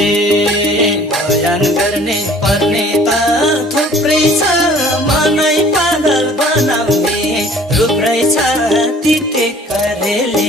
बयान गर्ने पर्ने त थुप्रै छ, मनै पागल बनाउने रूप रहेछ तिते करेले।